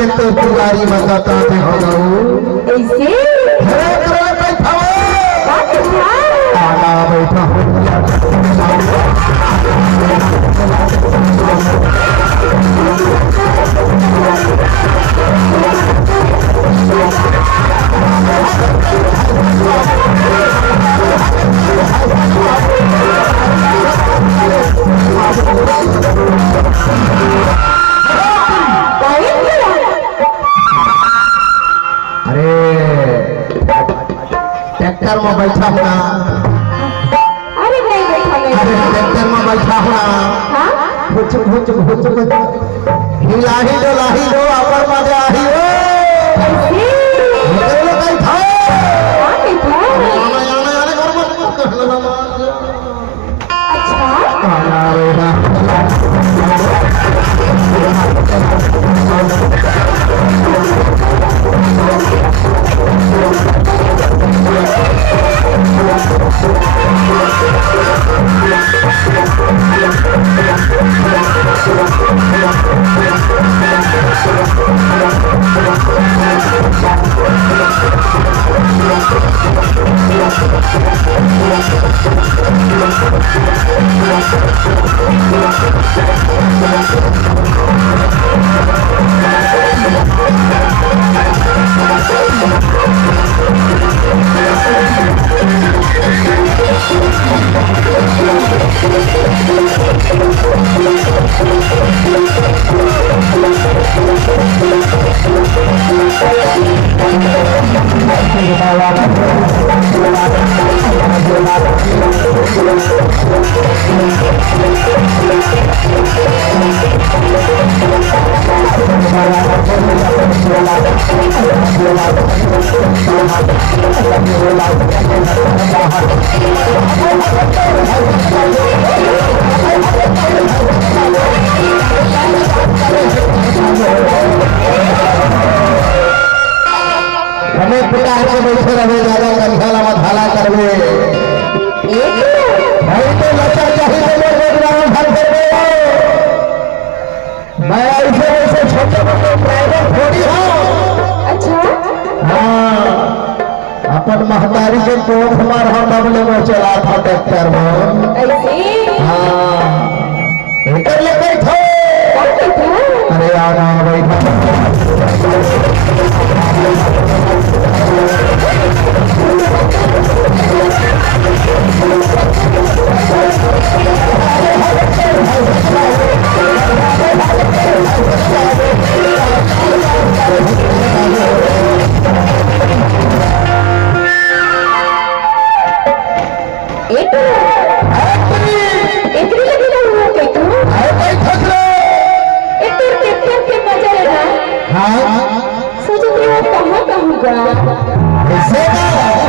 जे तो पुजारी बताता थे हो गऊ ऐसे घरे करे बैठा अच्छा आना बैठा हो ट्रैक्टर में बैठा हुआ अरे नहीं बैठा मैं अरे ट्रैक्टर में बैठा हुआ हाँ घुच घुच घुच घुच हिलाही डोलाही लो अपर मजा ही हो ऐसे निकल बैठा हाँ बैठा आना आना आना घर में कहना अच्छा आना रे ना हमें प्रकार के बैठे रहे ज्यादा कंघाला मधाला करवे भाई तो लचा चाहिए प्रोग्राम भर करवे मैं ऐसे ऐसे छोटे मोटे ड्राइवर थोड़ी हूँ अच्छा हाँ अपन महतारी के कोख मार हम बबले में चला था ट्रैक्टर में ऐसे हाँ इधर ले बैठो अरे आना बैठा सोचो कि वो कहाँ कहूँगा ऐसे